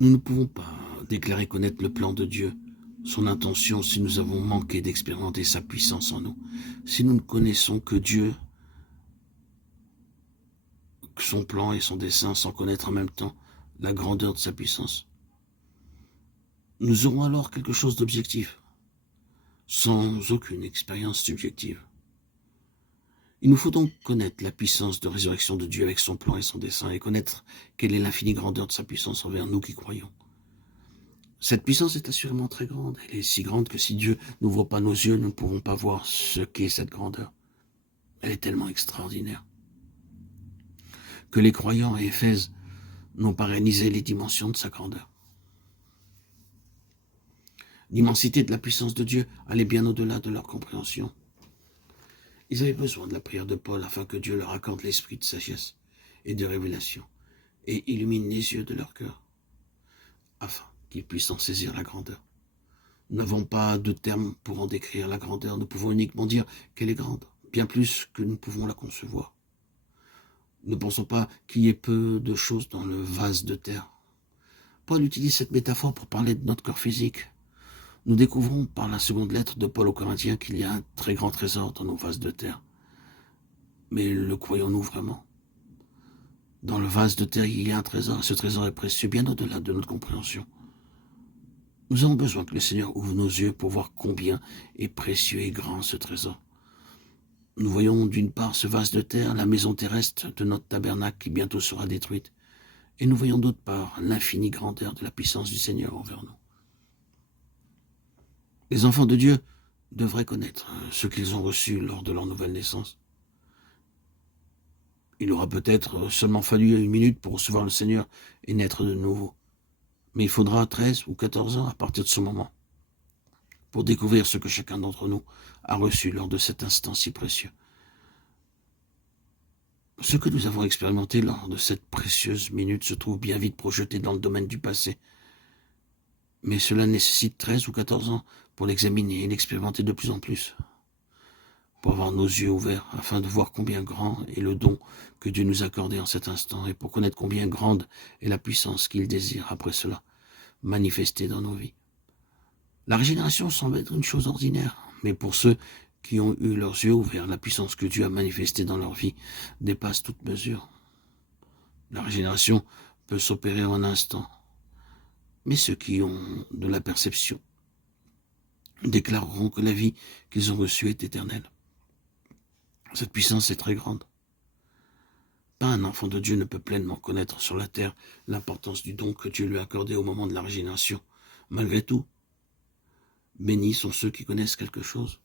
Nous ne pouvons pas déclarer connaître le plan de Dieu, son intention, si nous avons manqué d'expérimenter sa puissance en nous. Si nous ne connaissons que Dieu, que son plan et son dessein, sans connaître en même temps la grandeur de sa puissance, nous aurons alors quelque chose d'objectif, sans aucune expérience subjective. Il nous faut donc connaître la puissance de résurrection de Dieu avec son plan et son dessein, et connaître quelle est l'infinie grandeur de sa puissance envers nous qui croyons. Cette puissance est assurément très grande. Elle est si grande que si Dieu n'ouvre pas nos yeux, nous ne pouvons pas voir ce qu'est cette grandeur. Elle est tellement extraordinaire que les croyants à Éphèse n'ont pas réalisé les dimensions de sa grandeur. L'immensité de la puissance de Dieu allait bien au-delà de leur compréhension. Ils avaient besoin de la prière de Paul afin que Dieu leur accorde l'esprit de sagesse et de révélation et illumine les yeux de leur cœur afin qu'ils puissent en saisir la grandeur. Nous n'avons pas de termes pour en décrire la grandeur, nous pouvons uniquement dire qu'elle est grande, bien plus que nous pouvons la concevoir. Ne pensons pas qu'il y ait peu de choses dans le vase de terre. Paul utilise cette métaphore pour parler de notre corps physique. Nous découvrons par la seconde lettre de Paul aux Corinthiens qu'il y a un très grand trésor dans nos vases de terre. Mais le croyons-nous vraiment? Dans le vase de terre, il y a un trésor, et ce trésor est précieux, bien au-delà de notre compréhension. Nous avons besoin que le Seigneur ouvre nos yeux pour voir combien est précieux et grand ce trésor. Nous voyons d'une part ce vase de terre, la maison terrestre de notre tabernacle qui bientôt sera détruite, et nous voyons d'autre part l'infinie grandeur de la puissance du Seigneur envers nous. Les enfants de Dieu devraient connaître ce qu'ils ont reçu lors de leur nouvelle naissance. Il aura peut-être seulement fallu 1 minute pour recevoir le Seigneur et naître de nouveau. Mais il faudra 13 ou 14 ans à partir de ce moment pour découvrir ce que chacun d'entre nous a reçu lors de cet instant si précieux. Ce que nous avons expérimenté lors de cette précieuse minute se trouve bien vite projeté dans le domaine du passé. Mais cela nécessite 13 ou 14 ans pour l'examiner et l'expérimenter de plus en plus, pour avoir nos yeux ouverts afin de voir combien grand est le don que Dieu nous a accordé en cet instant et pour connaître combien grande est la puissance qu'il désire après cela manifester dans nos vies. La régénération semble être une chose ordinaire, mais pour ceux qui ont eu leurs yeux ouverts, la puissance que Dieu a manifestée dans leur vie dépasse toute mesure. La régénération peut s'opérer en un instant, mais ceux qui ont de la perception déclareront que la vie qu'ils ont reçue est éternelle. Cette puissance est très grande. Pas un enfant de Dieu ne peut pleinement connaître sur la terre l'importance du don que Dieu lui a accordé au moment de la régénération. Malgré tout, bénis sont ceux qui connaissent quelque chose.